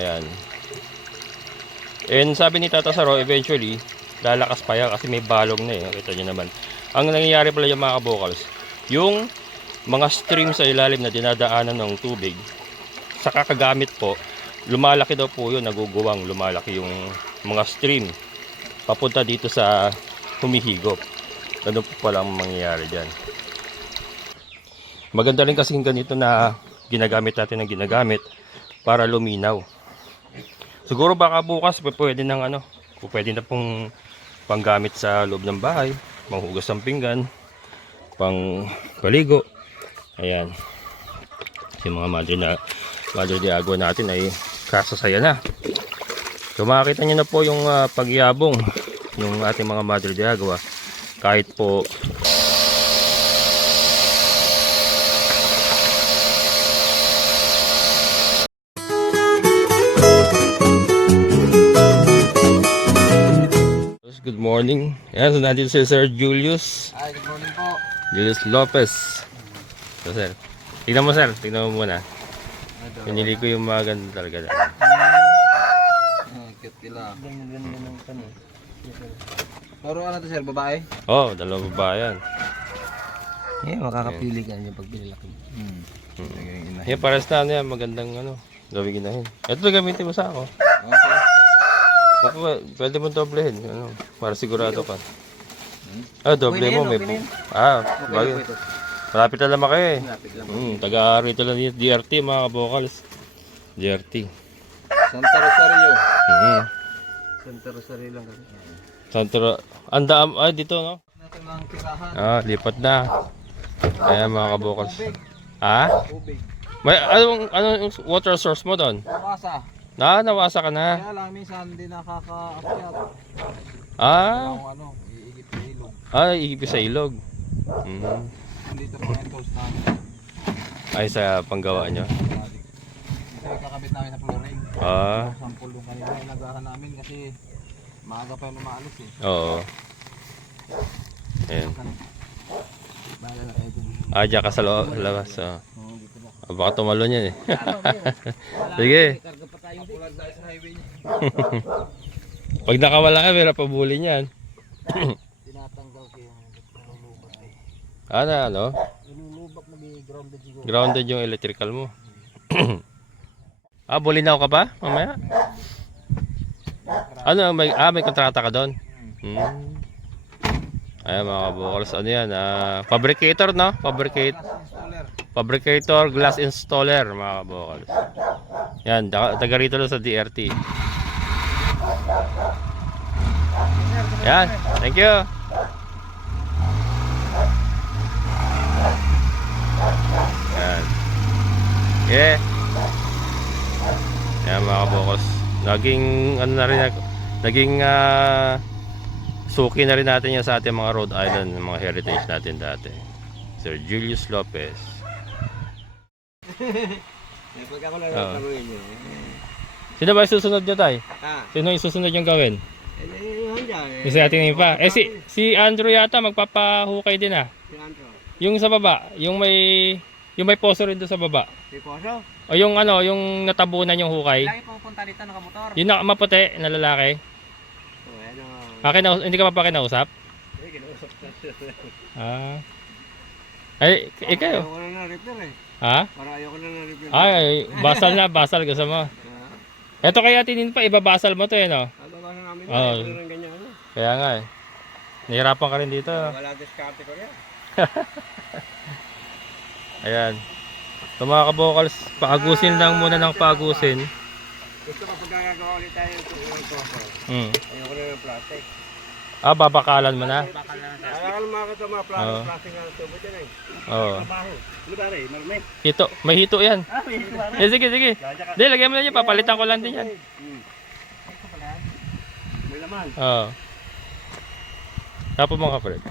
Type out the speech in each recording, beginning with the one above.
Ayan. And sabi ni Tata Saro, eventually, lalakas pa yan kasi may balong na eh. Kita nyo naman. Ang nangyayari pala yung mga kabokals, yung mga stream sa ilalim na dinadaanan ng tubig, sa kakagamit po, lumalaki daw po yun, naguguwang, lumalaki yung mga stream papunta dito sa humihigop. Ganun po pala ang mangyayari dyan. Maganda rin kasi ganito na ginagamit natin ng ginagamit para luminaw. Siguro baka bukas pwede ng pwede na pong panggamit sa loob ng bahay, panghugas ng pinggan, pang paligo. Ayan. Yung mga Madre de Agua natin ay kasasaya na. So makikita nyo na po yung pagyabong yung ating mga Madre de Agua. Kahit po good morning. Ayan, so nandito si Sir Julius. Ay, good morning po. Julius Lopez. So sir, tignan mo sir, tignan mo muna. Pinili ko yung mga ganda talaga. Cute nila. Ganda ng tanong. Pero ano to sir, babae? Oh, dalawang babae yan. Makakapili ka niya pag pinilaki. Yan, pares na yan, magandang gawin ginahin. Ito gamitin mo sa ako. Okay. Pwede mo doblehin, para sigurado ka. Doble mo, may bagay. Malapit na naman kayo eh. Taga rito lang dito, DRT mga kabokals. DRT. Santa Rosario. Santa Rosario lang kami. Andaam, dito no? Natin lang tirahan. Lipat na. Ayan mga kabokals. Tubig. May anong water source mo doon? Nawasa. Nawasa ka na. Kaya lang minsan hindi nakaka-akyat. Iigip sa ilog. Iigip sa ilog. Dito po yung toast namin. Ay, sa panggawa nyo? Ito kakabit namin sa flooring. Sampol yung kanina yung nagahan namin kasi maaga pa yung lumaalis eh. Oo. Ayan. Bahala na kayo. Diyan ka sa labas. Dito na. Baka tumalon yan eh. Sige. Karga pa tayo pulag tayo sa highway niya. Pag nakawala ka, meron pa bulin yan. Tinatanggal ko yung nalulubak ay. Nalulubak nag-grounded siguro. Grounded yung electrical mo. Bulinaw ka pa mamaya? May kontrata ka doon? Ayan mga kabokals, yan? Fabricator, no? Fabricator, glass installer, mga kabokals. Yan, taga rito lang sa DRT. Yan, thank you. Yan. Yeah. Yan mga kabokals. Naging suki na rin natin yan sa ating mga Rhode Island, mga heritage natin dati. Sir Julius Lopez. Pag ako lang natanungin nyo. Sino ba yung susunod nyo tayo? Sino yung susunod yung gawin? Kasi ating pa. Si Andrew yata magpapahukay din Si Andrew. Yung sa baba, yung may poso rin doon sa baba. Si Poso? O yung yung natabunan yung hukay. Lagi pupunta dito nakamotor. Yung maputi na lalaki. Hindi ka pa kinausap? Kinausap Ay, ikaw. Ayoko na na-repair eh. Parang ayoko na na-repair. Ay, basal gusto mo. Ito kaya tinin pa, ibabasal mo to no? Babasan namin ng ganyan. Kaya nga eh. Nahirapan ka rin dito. Wala diskarte ko rin. Ayan. So mga kabokals, paagusin lang muna ng paagusin. Gusto ko pagkakagawa ulit tayo ng poso. Ayoko na ng plastic. Babakalan mo na. Alam mo mga kasama, plastic na tubo dyan eh. Oo. Ano ba rin? Marumit. Hito, may hito yan. May hito ba rin? Sige. Hindi, lagyan mo na yan. Papalitan ko lang din yan. May laman. Oo. Tapo mga kapatid.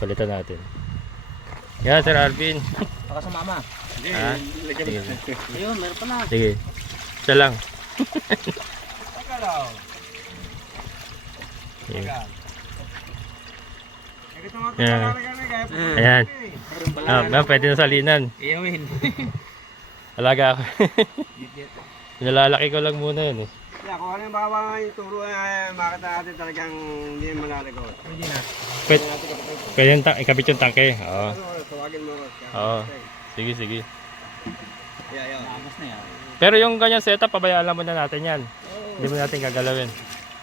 Palitan natin. Yan, Sir Alvin. Baka sa mama. Sige. Ayun, meron pa na. Sige. Isa lang. Teka lang. Ayan. Pwede na salinan. Iyawin. Alaga ako. Pinalalaki ko lang muna yan eh. Kaya kung ano yung baka yung turo makita natin talagang hindi naman malalagot. Pwede na. Pwede, Natin kapatid ko. pwede yung ikabit yung tangke. Oo. Tawagin mo. Oo. Sige, sige. Yeah. Naabos na yan. Pero yung ganyan setup, pabayaan lang muna natin yan. Hindi mo natin gagalawin.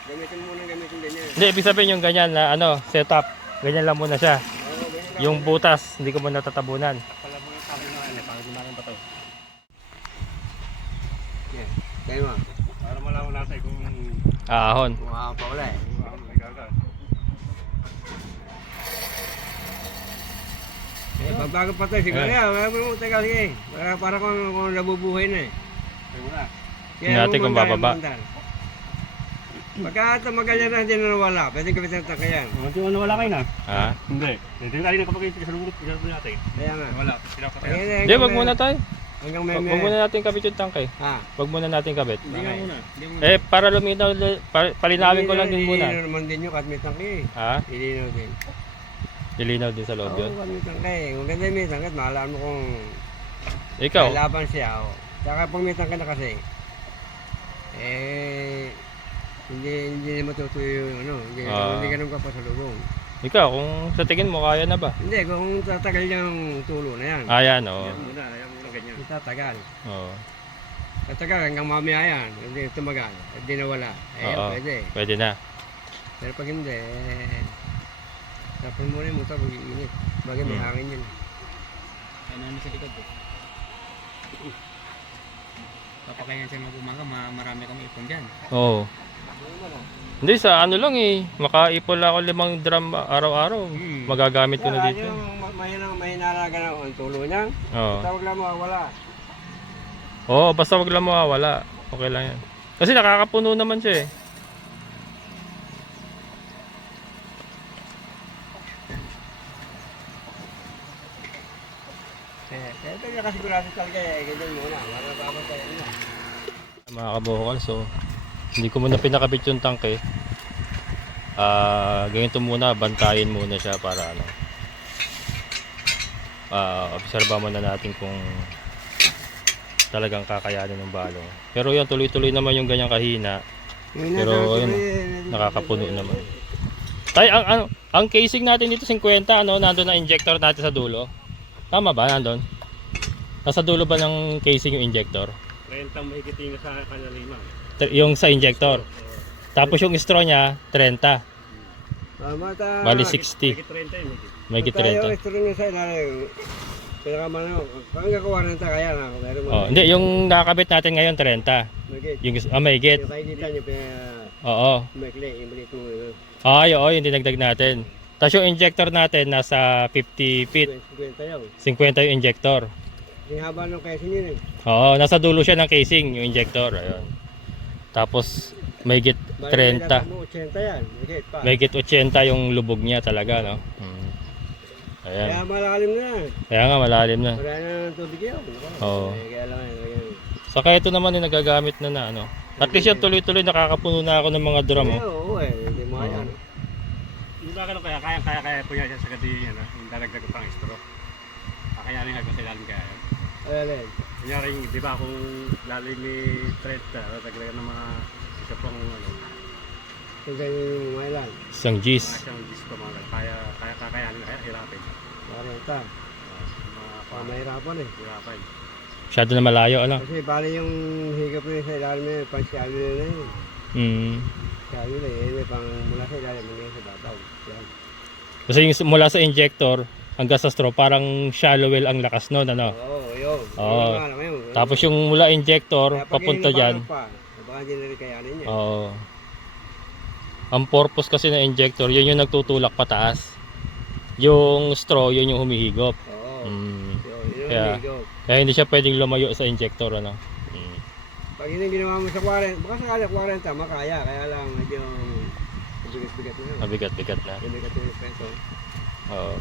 Gamitin muna gamitin ganyan. Hindi, ibig sabihin yung ganyan na ano, setup. Ganyan lang muna siya. Oo, ganyan lang. Yung butas, hindi ko muna tatabunan. Pala mo yung sabi mo yan, para gumaling pa to. Yeah. Kaya mo. Para malaman natin kung Ahon. Wow, pa wala eh. ano may gagal. Pagbago pa tayo, siguro yan. Wala mo teka, sige. Para kung nabubuhay na eh. Kaya muna. Tingnan natin kung bababa. Pagka tumagal yan na hindi na nawala, pwede gamitin ang tangkayan. Hindi mo nawala kayo na? Ha? Hindi. Hindi tayo na kapag sa lubot, pinapin natin. Kaya nga. Wala. Pinapatay. Hindi, wag muna tayo. Hanggang may Wag muna natin kabit yung tangke. Ha? Wag muna natin kabit. Hindi nga muna. Hindi muna. Eh, para luminaw, palinawin ko lang din muna. Ilinaw naman din yun kahit may tangke eh. Ha? Ilinaw din. Ilinaw din sa loob Oo, yun. kahit may tangke eh. Kung ganda may tangke, mahalaan mo kung Ikaw, may laban siya. Oh. Saka pag may tangke na kasi, hindi matutuyo yung ano. Hindi ganun ka pa sa lubong. ikaw, kung sa tingin mo, kaya na ba? Hindi, kung tatagal yung tulo na yan. Ayan, oo. Ayaw muna ganyan. Tatagal. Oo. Tatagal hanggang mamaya yan. Hindi tumagal. Hindi nawala. Ayan, Oo. pwede. Pwede na. Pero pag hindi, tapon muna yung motor pag iinit. Bagay may hangin yan. Ano namin sa likod eh. Papakayan siya mag-umaga, marami kami ipon dyan. Oo. Hindi, sa ano lang eh. Makaipol ako 5 drum araw-araw. Magagamit ko na dito. Yung mahinalaga na ang tulo niya, Oo. tawag lang mawawala. Oo, basta wag lang mawawala. Okay lang yan. Kasi nakakapuno naman siya eh. Kaya ito yung nakasigurado talaga eh. Ganyan muna. Para babantayan na. Mga kabukal, so hindi ko muna pinakabit yung tangke. Ganito muna, bantayin muna siya para ano. Obserba muna natin kung talagang kakayanin ng balong. Pero yan, tuloy-tuloy naman yung ganyang kahina. Pero yun, nakakapuno naman. Tay, ang casing natin dito 50, ano, nandoon na injector natin sa dulo. Tama ba, nandoon? Nasa dulo ba ng casing yung injector? Rentang mahigiting sa kanalima. Yung sa injector. Tapos yung straw niya, 30. Bali 60. 30 yun. May Tayo, 30. ito rin yung sa ilalim. Pinakamano. Kung nakakuha rin tayo kaya na. Meron mo. Oh, hindi, yung nakakabit natin ngayon 30. Magit. Yung may gate. Yung kakikita nyo, Oo. pinakli. Yung balit mo. Ay, oo, yung dinagdag natin. Tapos yung injector natin nasa 50 feet. 50 yun. 50 yung injector. Yung haba nung casing yun eh. Oo, nasa dulo siya ng casing, yung injector. Ayun. Tapos may gate 30. Mo, 80 yan. Magit pa. May gate 80 yung lubog niya talaga, no? Ayan. Kaya malalim na. Kaya nga malalim na. Wala na ng tubig yun. Oo. Kaya lang yan. Saka ito naman yung nagagamit na ano. At least yan tuloy-tuloy nakakapuno na ako ng mga drum. Oh. Oo eh. Hindi mo yan. Hindi ba ganun kaya po yan sa gati yan, yung dalagdag ko pang straw. Kakayanin nga ko sa ilalim kaya. Ayan. Kunyari, di ba kung lalim ni 30, dagdagan ng mga isa pang ano, Kung ganyan yung mga ilan. Isang mga G's. siyang disco mga kaya kakayanin na kaya hirapin. Marita. Mga Mahirapan eh. hirapan. Masyado na malayo, ano? Kasi bali yung higap niya sa ilalim niya, pang-shallow na yun. Shallow na yun. May pang mula sa ilalim niya sa bataw. Yan. Kasi yung mula sa injector hanggang sa straw, parang shallow well ang lakas nun, ano? Oo, yun. Oo. Yun nga lang yun. Tapos yung mula injector, Kaya pag papunta dyan. hinibaran pa, baka hindi na rin kayanin niya. Oo. Ang purpose kasi ng injector, yun yung nagtutulak pataas. Yung straw, yun yung humihigop. Oo. Mm. Yun Kaya- yung higop. Kaya hindi siya pwedeng lumayo sa injector, ano? Pag yun yung ginawa mo sa 40, baka sakali 40, makaya. Kaya lang medyo bigat-bigat na yun. Mabigat-bigat na. Bigat yung peso. Oo.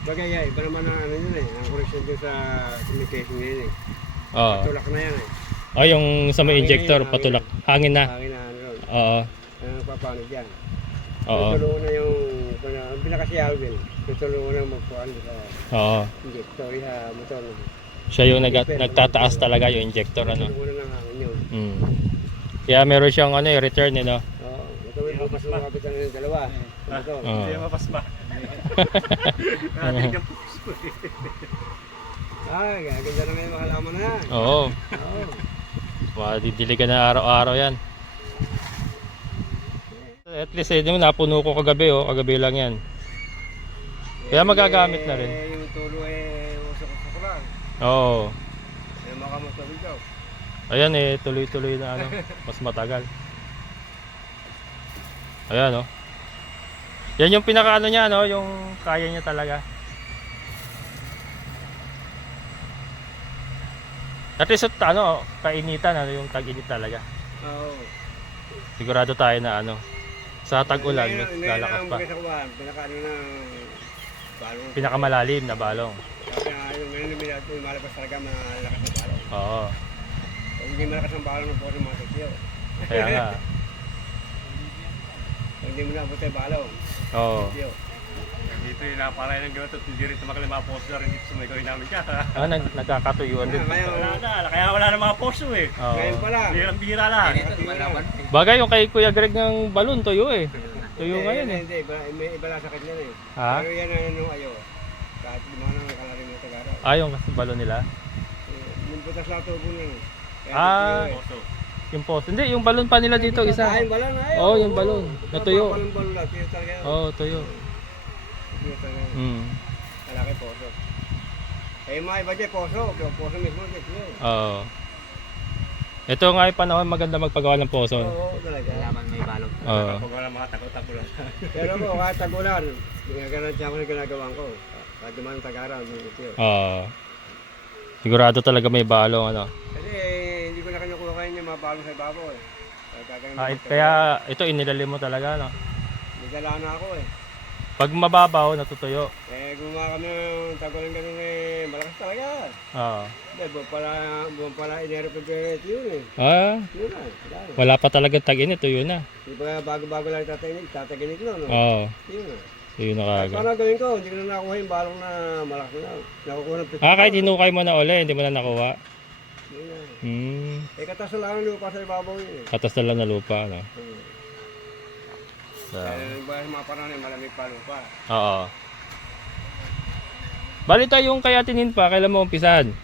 Bagay, iba naman ang ano yun eh. Ang correction dun sa communication na yun eh. Oo. Tulak na yan eh. Oh, yung sa may injector, Hangin. patulak. Hangin na. Hangin na ano yun. Oo. Ano papaano dyan. Oo. Tutulungan na yung, ang pinaka-shalwin. Tutulungan na magpuan sa Oo. injector sa motor. Siya yung nagtataas talaga yung injector, ano? Tutulungan na ng hangin Kaya meron siyang ano, return eh, no? Oo, ito may bukas na kapitan ng dalawa. Ito. Oo. Ay, ganda na ngayon makalaman na. Oo. Oo. Madidiligan na araw-araw yan. At least eh, napuno ko kagabi, oh. Kagabi lang yan. Kaya magagamit na rin. Yung tulo usok-usok lang. Oo. Makamasawin daw. Ayan eh, tuloy-tuloy na ano, mas matagal. Ayan, oh. Yan yung pinaka ano niya, no, yung kaya niya talaga. At least ano, kainitan, ano, yung tag-init talaga. Oo. Sigurado tayo na ano, sa tag-ulan, mas lalakas pa. Pinaka-ano ng balong. Pinakamalalim na balong. Kaya yung ngayon yung malabas talaga malakas na balong. Oo. Kung hindi malakas ang balong po sa mga sityo. Kaya nga. Kung hindi mo na abot yung balong. Oo. Sityo. Dito yung naparay ng gamot at hindi rin tumakal yung mga posto rin dito sa may gawin namin siya. Ah, nagkakatuyuan din. Kaya wala na mga posto eh. Oo. Ngayon pa lang. Bihira lang. Bagay yung kay Kuya Greg ng balon, tuyo eh. Tuyo ngayon eh. Hindi, may iba lang sakit yan eh. Ha? Pero yan ang ano ayo. Kahit lima na kalari mo tagaraw. Ah, yung kasi balon nila. Yung butas na tubo na. Ah, yung post. Hindi, yung balon pa nila dito isa. Yung balon ay. Oo, yung balon. Natuyo. Yung balon lang, tuyo talaga. Oo, tuyo. Tuyo talaga. Malaki poso. Eh, yung mga iba dyan, poso. Yung poso mismo, tuyo. Oo. Ito nga yung panahon maganda magpagawa ng poso. Oo, talaga. Kailangan may balog. Oo. Pag wala mga tago-tago Pero po, kahit tagulan, ginagarantiya ko na ginagawang ko. Kahit naman ang tagaraw, tuyo. Oo. Sigurado talaga may balong ano. Kasi hindi ko na kinukuha kayo yung mga balong sa ibabaw eh. Kaya ito inilalim mo talaga no. Nagdala na ako eh. Pag mababaw natutuyo. Eh, gumawa kami ng tagulan ganun eh, malakas talaga. Oo. Hindi, buwan pala Enero, February, yun eh. Ah, Yun na, wala na. wala pa talaga tag-init, tuyo na. Di ba bago-bago lang tataginit no? Oo. Yun na. Tuyo na Kahit kaagad. paano gawin ko, hindi ko na nakuha yung balong na malaki na. Nakukuha ng pito. Ah, kahit hinukay mo na uli, hindi mo na nakuha. Yun na. Hmm. Eh, katas na lang ang lupa sa ibabaw yun eh. Katas na lang na lupa, no? Kaya nagbayas mga panahon eh, malamig pa lupa. Oo. Bali tayo yung kaya tinin pa, kailan mo umpisahan? Eh,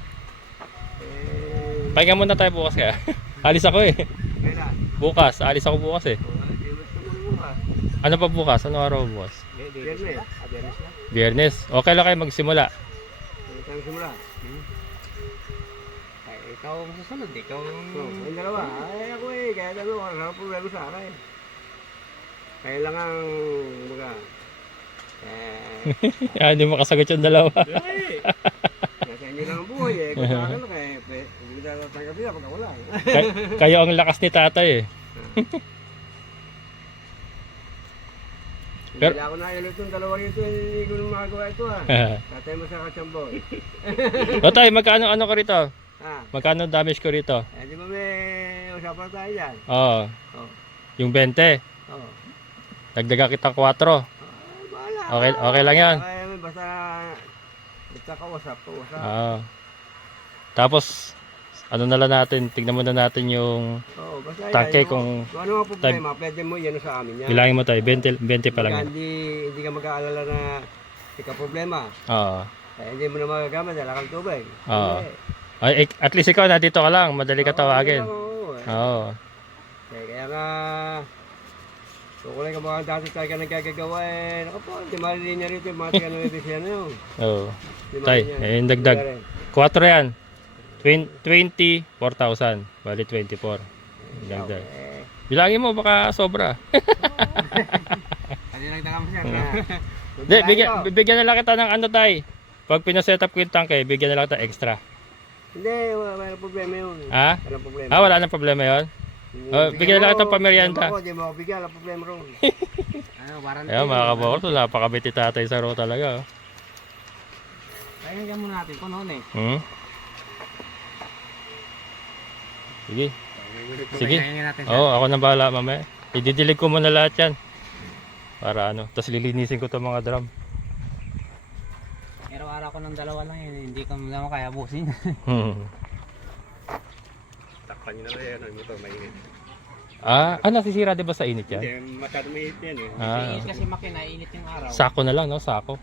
Pahinga muna tayo bukas kaya. Alis ako eh. kailan? Bukas, alis ako bukas eh. Bukas. Ano pa bukas? Ano araw bukas? Biyernes. Biyernes na. Biyernes. Okay lang kayo magsimula. Ano tayo simula? Ay, ikaw ang susunod. Ikaw ang... So, yung dalawa. Ay, ako eh. Kaya ano, wala akong problema sa akin. Kailangan, mga, Hindi makasagot yung dalawa. nasa inyo lang ang buhay eh. Kung sa akin, hindi ko na tanggapin na pagka wala. Kayo ang lakas ni tatay eh. Pero- Hindi ako nakilot itong dalawa rito, hindi ko nung magagawa ito ah. Tatay mo sa kachambo. O tay, magkano ano ko rito? Ah, Magkano damage ko rito? di ba may usapan tayo dyan? Oo. Oo. Yung 20. Oo. Dagdaga kita 4. Bahala. Okay lang yan. Ay, basta kausap. Oo. Tapos, ano na lang natin, tignan muna natin yung Oo, basta tangke yan. kung Kung ano ang problema, pwede mo yan sa amin yan. bilangin mo tayo, 20 pa lang. yan. Hindi ka mag-aalala na ika problema. Oo. Eh, hindi mo na magagamit, dala kang tubig. Oo. Hindi. Ay, at least ikaw nandito ka lang, madali ka tawagin. Oo. Oo. Kaya nga, tukulay ka mga dati tayo ka nagkagagawa eh. Naku po, di malilinya rito yung mga tiga ng edisyon na yun. Oo. Di Tay, malilinya. yung dagdag. Wala rin. 4 yan. 24,000. Bali 24. Dagdag. Eh, Bilangin mo, baka sobra. Kasi nagtaka mo siya. Hindi, bigyan na lang kita ng ano tay. Pag pinaset up ko yung tangke, bigyan na lang kita extra. Hindi, wala problema yun. Ha? Walang problema. Ah, wala nang problema yon. Oh, bigyan na lang kita pamerienda. Hindi mo ako bigyan, wala problema ron. Ano, warranty. Ayun, mga kabokor, napakabit ni tatay sa ro talaga. Oh. Kaya muna natin. Kung noon eh. Hmm? Sige. Sige. Oo, ako nang bahala mamaya. Ididilig ko muna lahat yan. Para ano, tapos lilinisin ko 'tong mga drum. Araw-araw ko ng dalawa lang yun. Hindi ko naman kaya busin. Hmm. Takpan nyo na rin yan. Ang motor mainit. Nasisira di ba sa init yan? Hindi, masyado mainit yan eh. Mainit kasi makina, init yung araw. Sako na lang, no? Sako.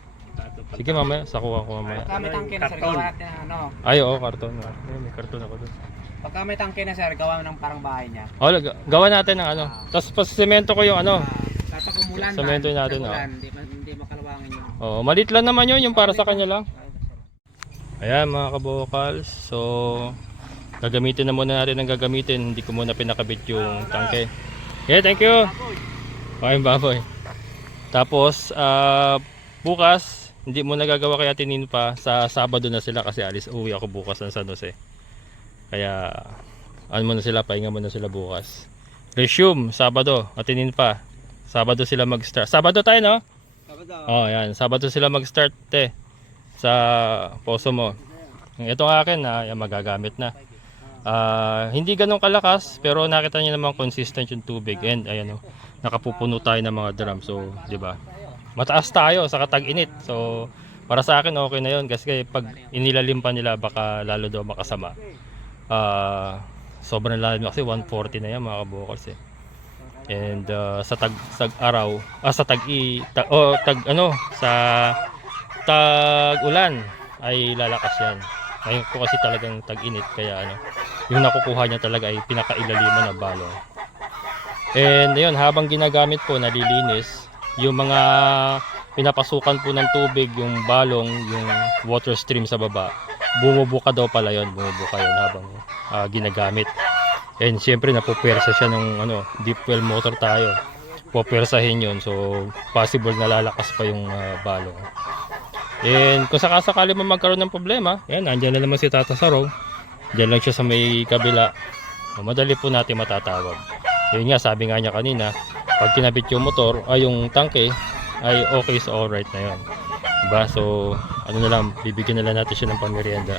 Sige mamaya, sako ako mamaya. Pagka may tangke na sir, Karton. gawa natin ng ano. Ay, oo, karton. May karton ako doon. Pagka may tangke na sir, gawa ng parang bahay niya. Gawa natin ng ano. Tapos pasisemento ko yung ano. Kapag umulan, Semento natin, hindi makalawangin yun. Oo, malit lang naman yun, yung para sa kanya lang. Ayan mga kabokals. So, gagamitin na muna natin ang gagamitin. Hindi ko muna pinakabit yung tangke. Yeah, thank you. Okay, baboy. Tapos, bukas, hindi mo nagagawa kaya tinin pa. Sa Sabado na sila kasi uwi ako bukas ng San Jose. Kaya, ano muna sila, pahinga muna sila bukas. Resume, Sabado, atinin pa. Sabado sila mag-start. Sabado tayo, no? Oh, yan. Sabado sila mag-start, sa poso mo. Ito akin na magagamit na. Hindi ganun kalakas pero nakita niyo naman consistent yung tubig and ayan nakapupuno tayo ng mga drum. So, 'di ba? Mataas tayo sa katag-init. So, para sa akin okay na 'yon kasi pag inilalim pa nila baka lalo daw makasama. Sobrang lalim kasi 140 na 'yan mga kabokals eh. And sa tag-araw, sa tag-ulan ay lalakas yan. Ngayon ko kasi talagang tag-init kaya yung nakukuha niya talaga ay pinakailaliman na balong. And ayun, habang ginagamit po nalilinis yung mga pinapasukan po ng tubig, yung balong, yung water stream sa baba. Bumubuka daw pala yun, habang ginagamit. And siyempre napupwersa siya ng deep well motor tayo. Pupwersahin yun. So possible na lalakas pa yung balong. And kung sakasakali mo magkaroon ng problema, yan, andyan na naman si Tata Sarong. Diyan lang siya sa may kabila. Madali po natin matatawag. Yun nga, sabi nga niya kanina, pag kinabit yung motor, yung tangke, ay okay, so alright na yun. Diba? So, bibigyan na lang natin siya ng pamerienda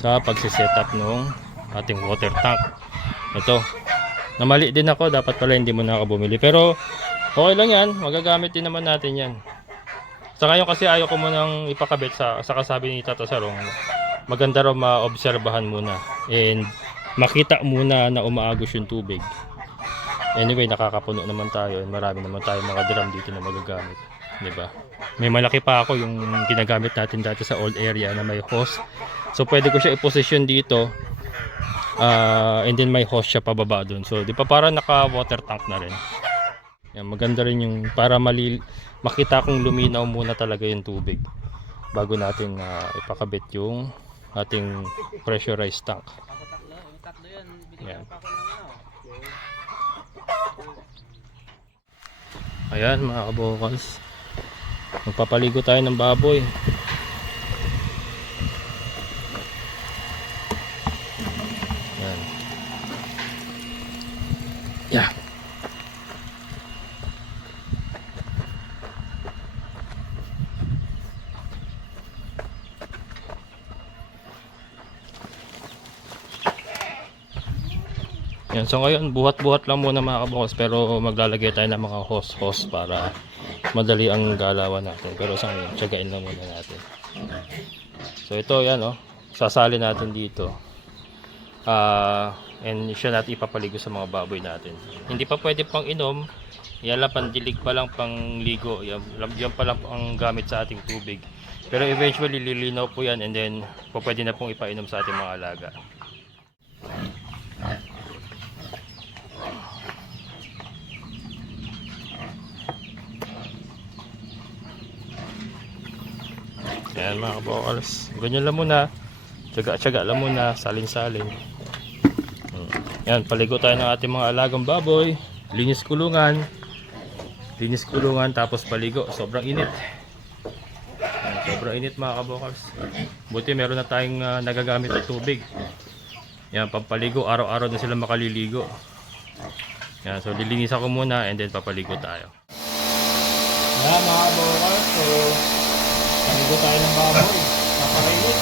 sa pagsiset-up ng ating water tank. Ito, namali din ako, dapat pala hindi mo na ako bumili. Pero, okay lang yan, magagamit din naman natin yan. Sa ngayon kasi ayaw ko munang ipakabit sa kasabi ni Tata Sarong. Maganda raw maobserbahan muna and makita muna na umaagos yung tubig. Anyway, nakakapuno naman tayo and marami naman tayo mga drum dito na magagamit, 'di ba? May malaki pa ako yung ginagamit natin dati sa old area na may hose. So pwede ko siya i-position dito. And then may hose siya pababa doon. So di pa para naka water tank na rin. Yan, maganda rin yung para makita kung luminaw muna talaga yung tubig bago natin ipakabit yung ating pressurized tank. Yan. Ayan mga kabokals, magpapaligo tayo ng baboy. Yan. Yeah. Yan, so ngayon buhat-buhat lang muna mga kabokals, pero maglalagay tayo ng mga hose para madali ang galawan natin. Pero sa ngayon, tsagain lang muna natin. So ito yan sasali natin dito. And siya natin ipapaligo sa mga baboy natin. Hindi pa pwede pang inom. Yan lang, pandilig pa lang, pang ligo. Yan pa lang ang gamit sa ating tubig. Pero eventually lilinaw po yan and then pwede na pong ipainom sa ating mga alaga. Yan mga kabokals, ganyan lang muna, tsaga-tsaga lang muna, salin-salin. Yan, paligo tayo ng ating mga alagang baboy, linis kulungan, tapos paligo. Sobrang init. Yan, sobrang init mga kabokals. Buti meron na tayong nagagamit na tubig. Yan, pampaligo, araw-araw na sila makaliligo. Yan, so lilinis ako muna and then papaligo tayo. Yan mga kabokals, so paligo tayo ng baboy, napakainit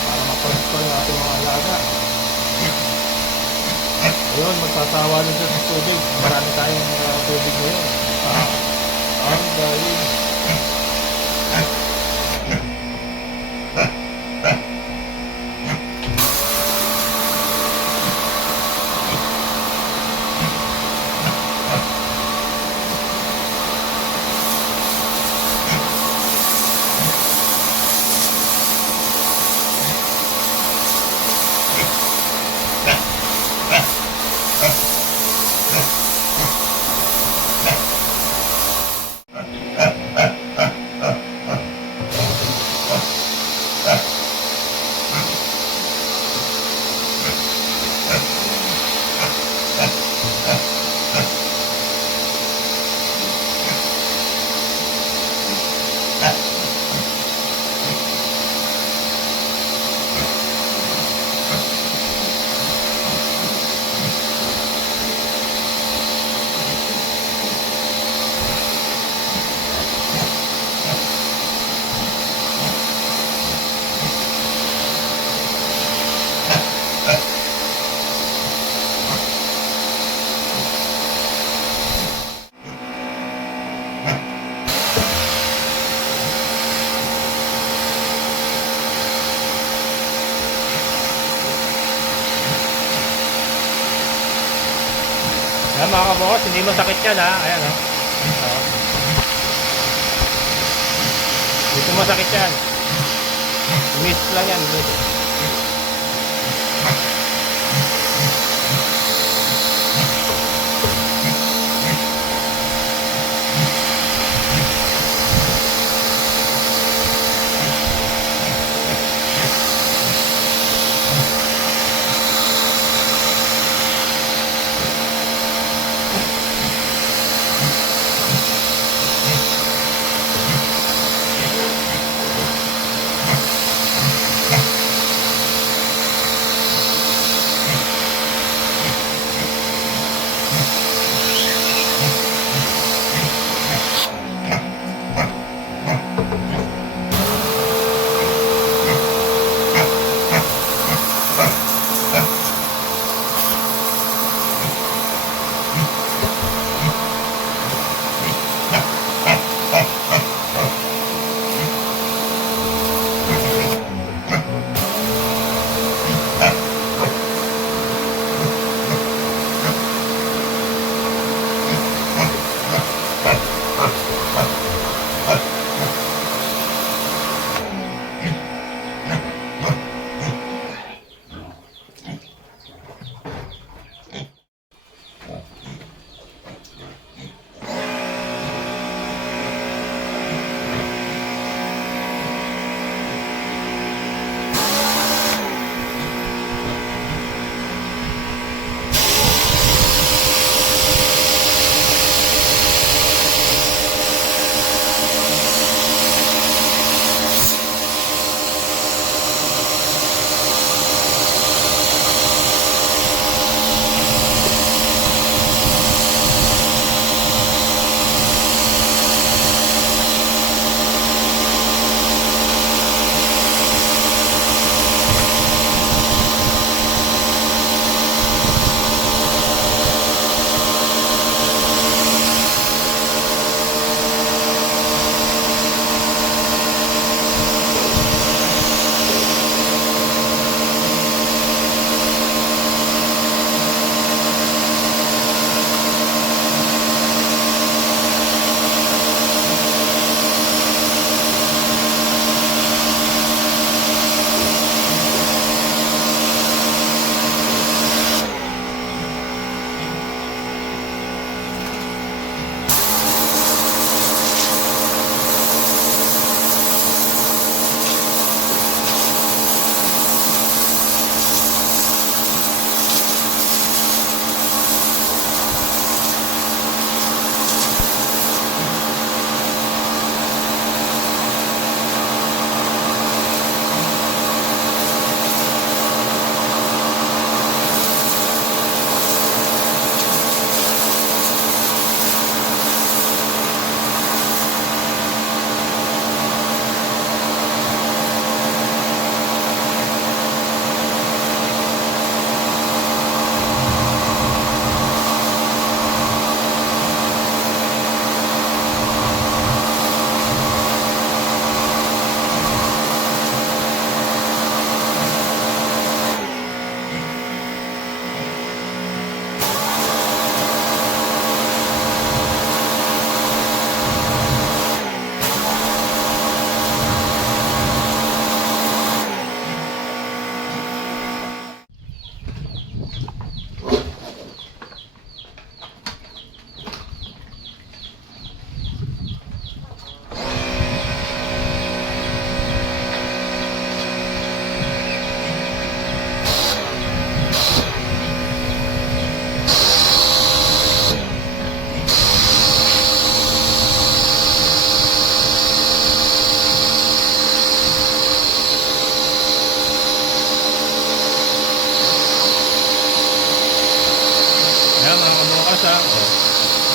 para mapag-install ng ating mga alaga. Ayun, magsasawa nun sa tubig. Marami tayong tubig ngayon. Ang galing. Ayan mga kabukos, hindi masakit yan ha. Ayan ha. Dito masakit yan. Mist lang yan. Mist.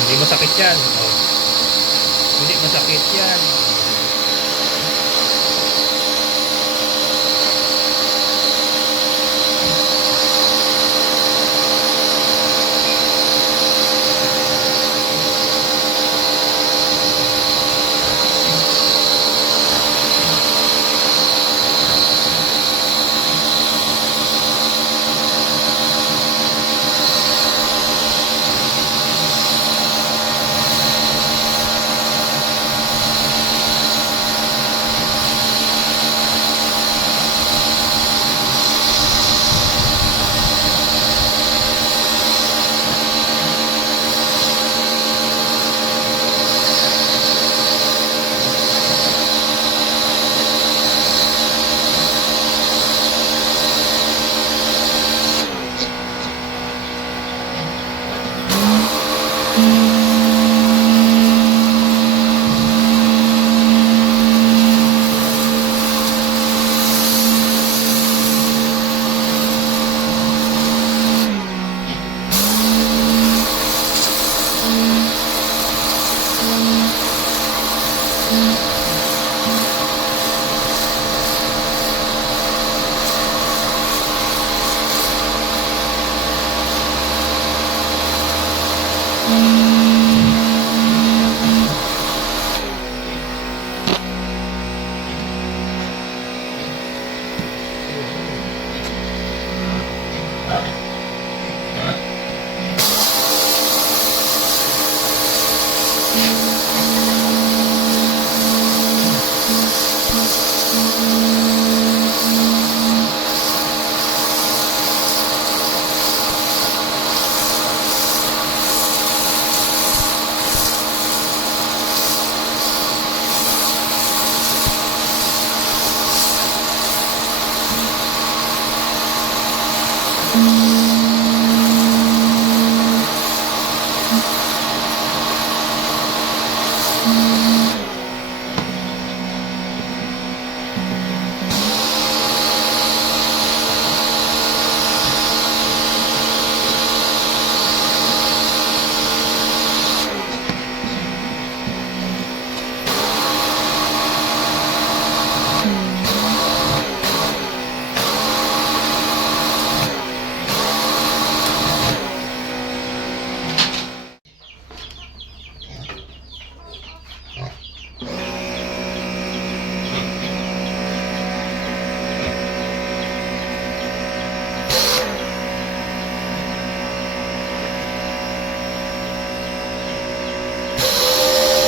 Hindi masakit yan. Oh. Hindi masakit yan.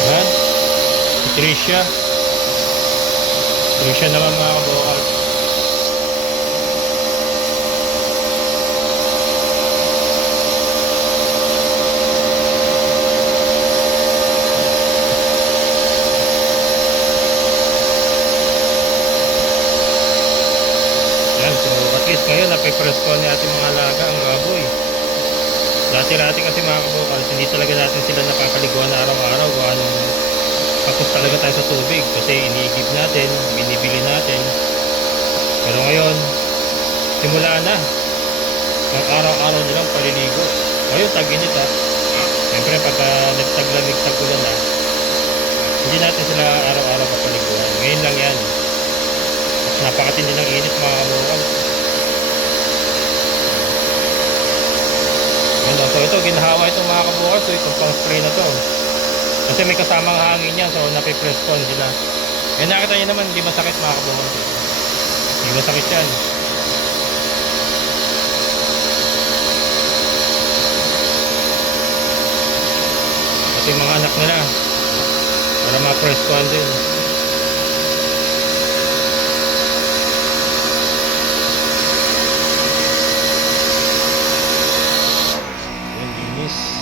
Yan. Si Tricia. Tricia naman mga kabukal. Yan, so at least ngayon napipresko ni ating mga alaga ang baboy. Dati-dati kasi mga kabukal, hindi talaga natin sila napapaliguan na araw-araw gawa nung tapos talaga tayo sa tubig kasi iniigib natin, binibili natin. Pero ngayon, simula na ang araw-araw nilang paliligo. Ngayon, tag-init ha. Siyempre pagka nagtaglamig, tag-ulan na, hindi natin sila araw-araw papaliguan. Ngayon lang yan. At napakatindi ng init mga kabukal. Ano, so ito, ginahawa itong mga kabukal. So itong pang spray na to. Kasi may kasamang hangin yan, so napipress con sila. Eh nakita nyo naman, hindi masakit mga kabukal. Hindi masakit yan. Kasi mga anak nila, para ma-press con din. Yan, linis.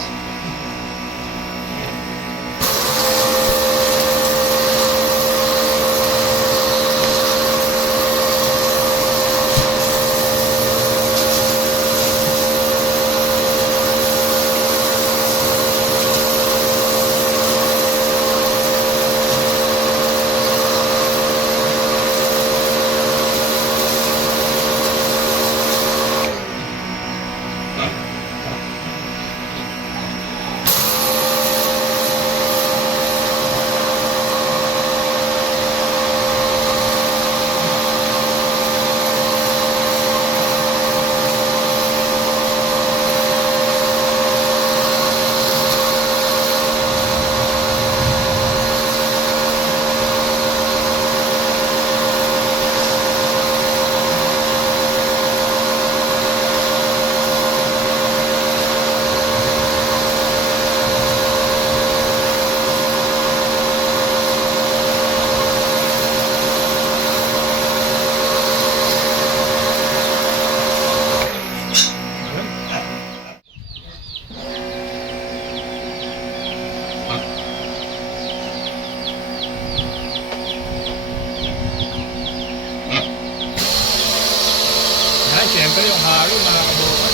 Siyempre yung hari mga kabukal,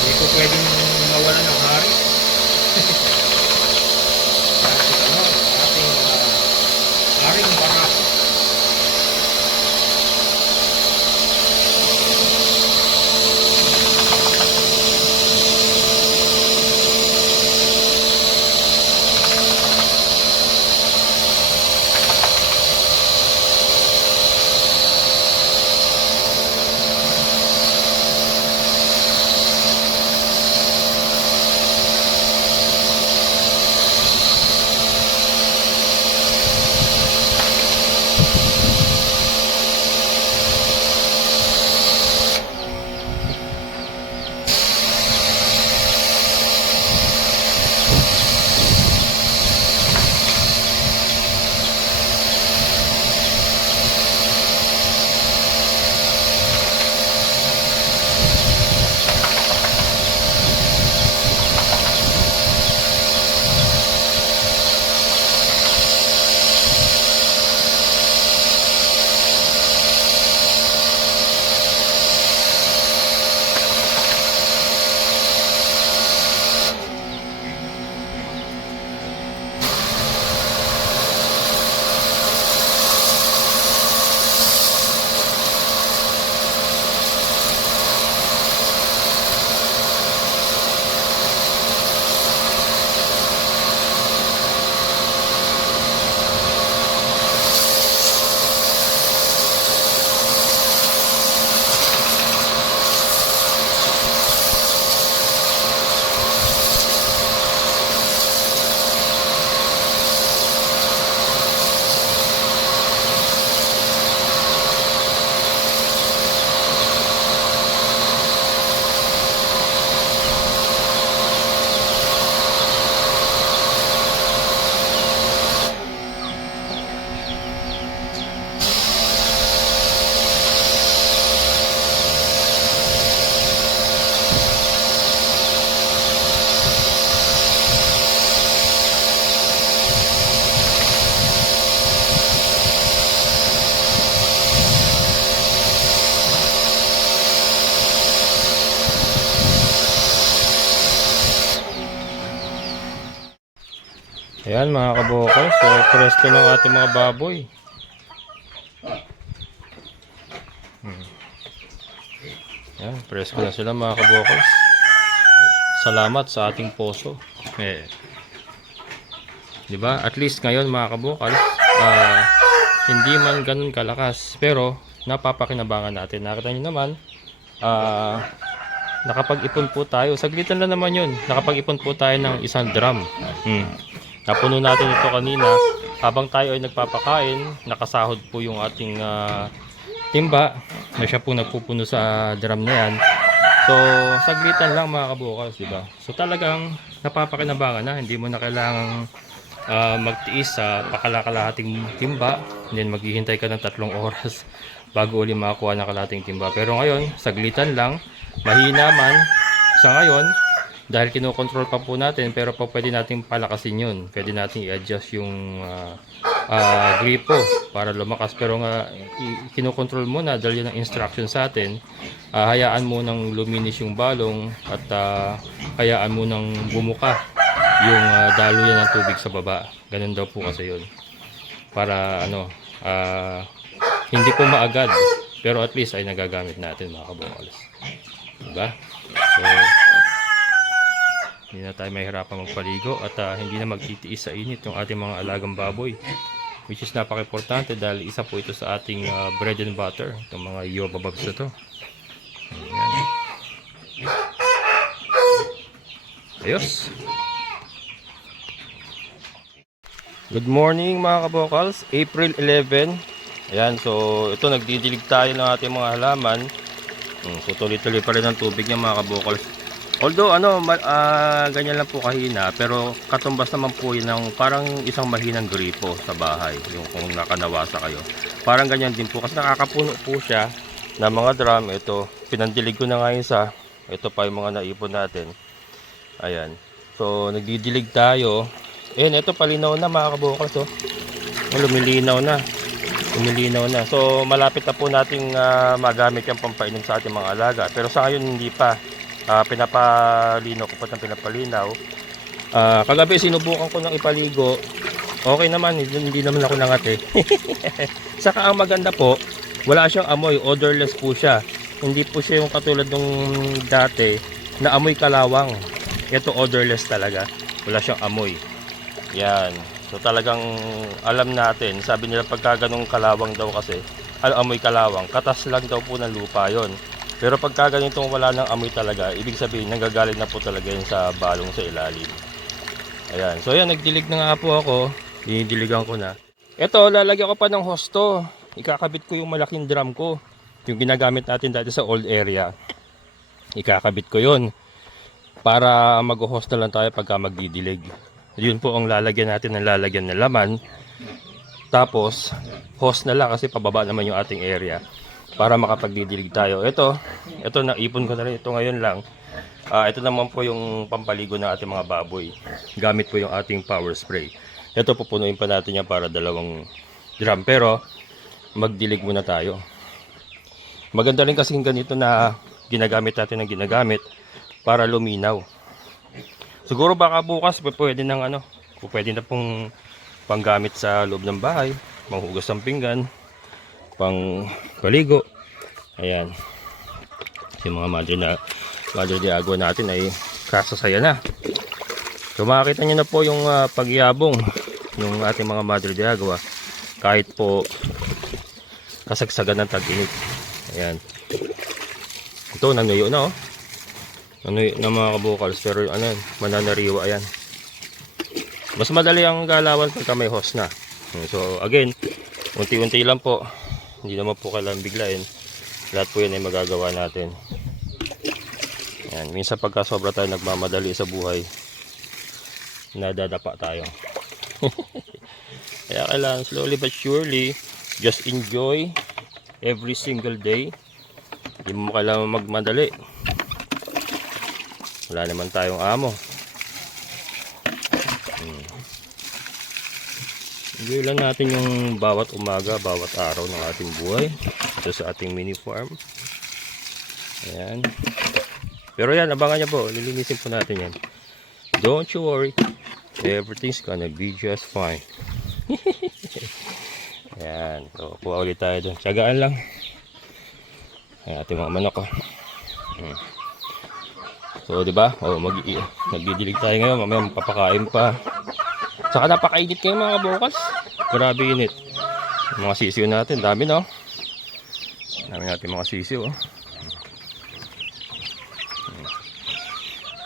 hindi ko pwedeng mawala ng hari. Kasi ano, ating haring barako. Ayan mga kabukal, so presto ng ating mga baboy. Ayan, presko na sila mga kabukal. Salamat sa ating poso. Diba? At least ngayon mga kabukal, hindi man ganun kalakas, pero napapakinabangan natin. Nakita nyo naman, nakapag-ipon po tayo. Saglitan lang naman yun. Nakapag-ipon po tayo ng 1 drum. Napuno natin ito kanina. Habang tayo ay nagpapakain, nakasahod po yung ating timba na siya po nagpupuno sa drum na yan. So, saglitan lang mga kabukas, diba? So, talagang napapakinabangan na. Hindi mo na kailangang magtiis sa pakalakalahating timba. And then, maghihintay ka ng 3 oras bago uli makakuha ng kalahating timba. Pero ngayon, saglitan lang. Mahina man sa ngayon dahil kinokontrol pa po natin, pero pa pwede nating palakasin yun. Pwede nating i-adjust yung gripo para lumakas, pero nga kinokontrol muna dahil yun ang instruction sa atin. Hayaan mo nang luminis yung balong at hayaan mo nang bumuka yung daluyan ng tubig sa baba. Ganun daw po kasi yun para hindi po maagad, pero at least ay nagagamit natin mga kabukalas, diba? So hindi na tayo mahirapan magpaligo at hindi na magtitiis sa init yung ating mga alagang baboy, which is napaka-importante dahil isa po ito sa ating bread and butter, itong mga yobababs na to. Ayan. Ayos. Good morning mga kabokals, April 11. Ayan, so ito nagdidilig tayo ng ating mga halaman. So tuloy-tuloy pa rin ang tubig niya mga kabokals. Although ganyan lang po kahina, pero katumbas naman po yun ng parang isang mahinang gripo sa bahay, yung kung nakanawasa kayo. Parang ganyan din po kasi nakakapuno po siya ng mga drum. Ito, pinandilig ko na nga isa. Ito pa yung mga naipon natin. Ayan. So nagdidilig tayo. Ayan, ito palinaw na mga kabukals. Lumilinaw na. Lumilinaw na. So malapit na po nating magamit yung pampainom sa ating mga alaga. Pero sa ngayon hindi pa. Pinapalinaw ko pa ng pinapalinaw. Kagabi sinubukan ko ng ipaligo. Okay naman, hindi naman ako nangate. Saka ang maganda po, wala siyang amoy, odorless po siya. Hindi po siya yung katulad nung dati na amoy kalawang. Ito odorless talaga. Wala siyang amoy. Yan. So talagang alam natin, sabi nila pagka ganung kalawang daw kasi, amoy kalawang, katas lang daw po ng lupa yon. Pero pagka ganitong wala ng amoy talaga, ibig sabihin nanggagaling na po talaga yun sa balong sa ilalim. Ayan. So ayan, nagdilig na nga po ako. Dinidiligan ko na. Ito, lalagyan ko pa ng hosto. Ikakabit ko yung malaking drum ko. Yung ginagamit natin dati sa old area. Ikakabit ko yun. Para mag-host na lang tayo pagka magdidilig. Yun po ang lalagyan natin ng lalagyan ng laman. Tapos, host na lang kasi pababa naman yung ating area. Para makapagdidilig tayo. Ito naipon ko na rin ito ngayon lang. Ito naman po yung pampaligo ng ating mga baboy. Gamit po yung ating power spray. Ito pupunuin pa natin yan para 2 drum. Pero magdilig muna tayo. Maganda rin kasi ganito na ginagamit natin ng ginagamit para luminaw. Siguro baka bukas pwede na pong panggamit sa loob ng bahay, manghugas ng pinggan, pang paligo. Ayan. Yung mga Madre de Agua natin ay kasasaya na. So makikita nyo na po yung pagyabong yung ating mga Madre de Agua kahit po kasagsagan ng tag-init. Ayan. Ito nanuyo na nanuyo na mga kabukals, pero mananariwa. Ayan. Mas madali ang galawan pagka may host na. So again, unti-unti lang po. Hindi naman po kailangan biglain. Lahat po yan ay magagawa natin. Yan. Minsan pagka sobra tayo nagmamadali sa buhay, nadadapa tayo. Kaya kailangan slowly but surely, just enjoy every single day. Hindi mo kailangan magmadali. Wala naman tayong amo. Enjoy lang natin yung bawat umaga, bawat araw ng ating buhay. Ito sa ating mini farm. Ayan. Pero yan, abangan nyo po. Lilinisin po natin yan. Don't you worry. Everything's gonna be just fine. Ayan. So, kuha ulit tayo doon. Tsagaan lang. Ayan, ating mga manok. Oh. So, di ba? Oh, magdidilig tayo ngayon. Mamaya magpapakain pa. Saka napakainit kayo mga kabokals. Grabe init. Mga sisiw natin. Dami, no? Dami natin mga sisiw, oh.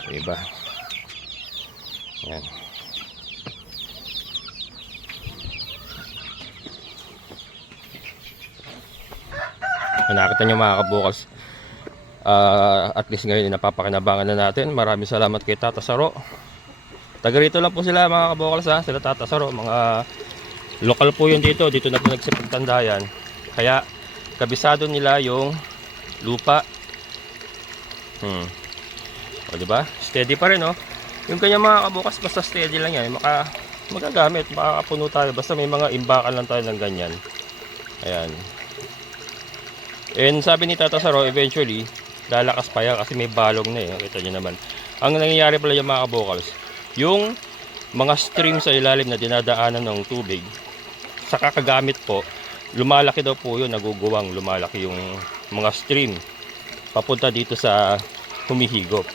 Diba? Ayan. Nakita nyo mga kabukals, at least ngayon napapakinabangan na natin. Maraming salamat kay Tata Saro. Taga rito lang po sila mga kabukals, ha? Sila Tata Saro, mga lokal po yun dito. Dito na po nagsipagtandayan. Kaya kabisado nila yung lupa. O diba? Steady pa rin, oh. Yung kanya mga kabukas, basta steady lang yan. Magagamit, makakapuno tayo. Basta may mga imbakan lang tayo ng ganyan. Ayan. And sabi ni Tata Saro, eventually, lalakas pa yan kasi may balong na, eh. Kita nyo naman. Ang nangyayari pala yung mga kabukals, yung mga stream sa ilalim na dinadaanan ng tubig, sa kakagamit po, lumalaki daw po yun, naguguwang, lumalaki yung mga stream papunta dito sa humihigop.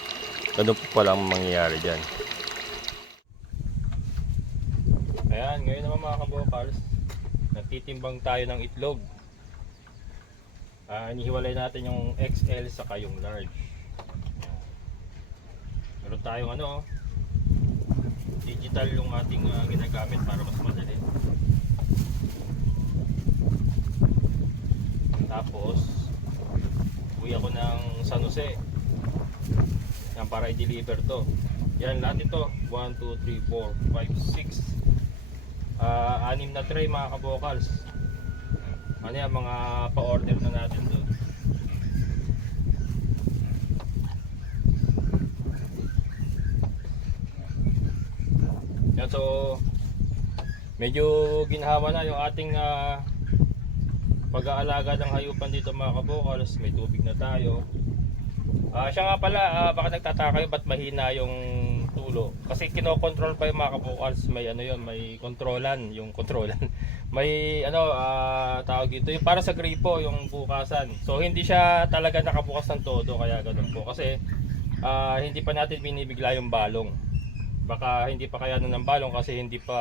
Ganun po pala ang mangyayari dyan. Ayan, ngayon naman mga kabukals, nagtitimbang tayo ng itlog. Inihiwalay natin yung XL saka yung large. Meron tayong digital yung ating ginagamit para mas madali. Tapos uwi ako ng San Jose yan para i-deliver to. Yan lahat ito 1, 2, 3, 4, 5, 6 6 na tray mga kabokals. Ano yan, mga pa-order na natin doon. Yan, so medyo ginhawa na yung ating pag-aalaga ng hayupan dito mga kabokals. May tubig na tayo. Siya nga pala, baka nagtataka kayo ba't mahina yung tulo. Kasi kinokontrol pa yung mga kabokals. May may kontrolan. Yung kontrolan may tawag dito yung para sa gripo yung bukasan. So hindi siya talaga nakabukas ng todo, kaya ganun po. Kasi hindi pa natin binibigla yung balong. Baka hindi pa kaya ng balong kasi hindi pa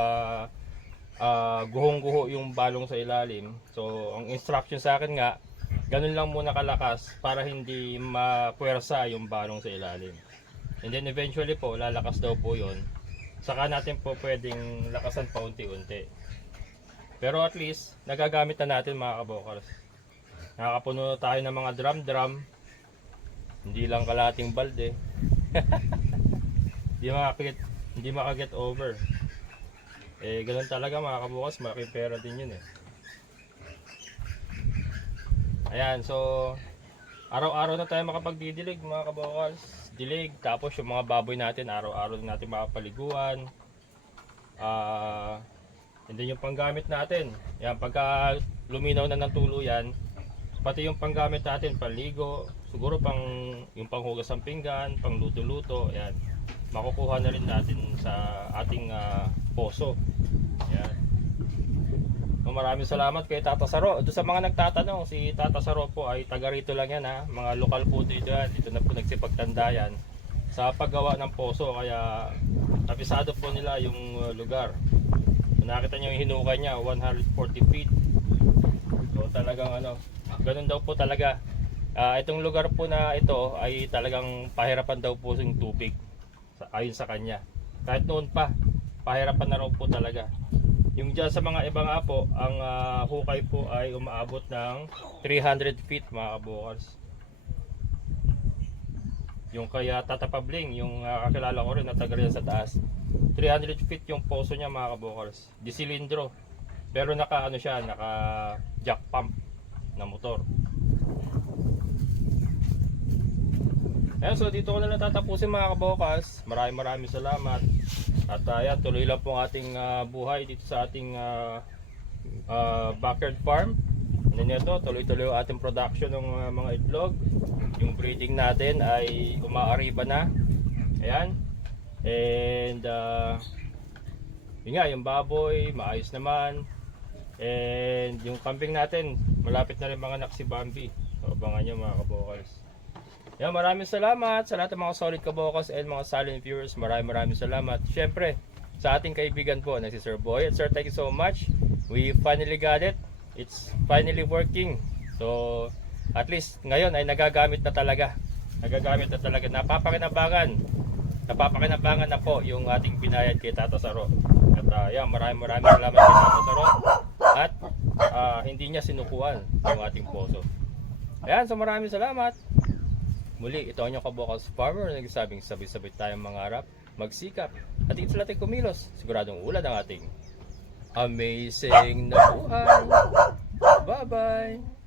guhong-guho yung balong sa ilalim. So ang instruction sa akin nga, ganun lang muna kalakas para hindi mapuwersa yung balong sa ilalim. And then eventually po lalakas daw po yun. Saka natin po pwedeng lakasan pa unti-unti. Pero at least nagagamit na natin mga kabokals. Nakakapuno tayo ng mga drum. Hindi lang kalating balde. Hindi makaget over. Ganun talaga mga kabokals, malaking pera din yun, eh. Ayan, so araw-araw na tayo makapagdidilig mga kabokals. Dilig, tapos yung mga baboy natin araw-araw natin makapaliguan. And then yung panggamit natin, yan, pagka luminaw na ng tuluyan, pati yung panggamit natin, panligo, siguro yung panghugas ng pinggan, pangluto-luto, yan, makukuha na rin natin sa ating poso. Yan. So, maraming salamat kay Tata Saro. Doon sa mga nagtatanong, si Tata Saro po ay taga rito lang yan, ha. Mga lokal po dito yan. Dito na po nagsipagtandayan sa paggawa ng poso, kaya tapisado po nila yung lugar. Nakita nyo yung hinukay niya, 140 feet. So talagang ganun daw po talaga. Itong lugar po na ito ay talagang pahirapan daw po yung tubig. Ayon sa kanya. Kahit noon pa, pahirapan na raw po talaga. Yung dyan sa mga ibang po, ang hukay po ay umaabot ng 300 feet mga kabokals. Yung kaya Tata Pabling, yung kakilala ko rin na taga rin sa taas, 300 feet yung poso niya mga kabokals. Di silindro. Pero naka jack pump na motor. Ayan, so dito ko na lang tatapusin mga kabokals. Maraming salamat. At ayan, tuloy lang po ang ating buhay dito sa ating backyard farm. And then ito, tuloy-tuloy ang ating production ng mga itlog. Yung breeding natin ay umaariba na. Ayan. And yun nga, yung baboy, maayos naman. And yung camping natin, malapit na rin mga anak si Bambi. So, abangan nyo mga kabokals. Yan, maraming salamat sa lahat ng mga solid kabokals and mga silent viewers. Maraming salamat. Syempre, sa ating kaibigan po na si Sir Boy. At Sir, thank you so much. We finally got it. It's finally working. So, at least ngayon ay nagagamit na talaga. Napapakinabangan na po yung ating binayad kay Tata Saro. At yan, maraming salamat kay Tata Saro. At hindi niya sinukuan yung ating poso. Ayan, so maraming salamat. Muli, ito ang inyong kabokals farmer na nagsabing sabay-sabay tayong mangarap, magsikap, at higit sa lahat ay kumilos. Siguradong ulad ang ating amazing na buhay. Bye-bye!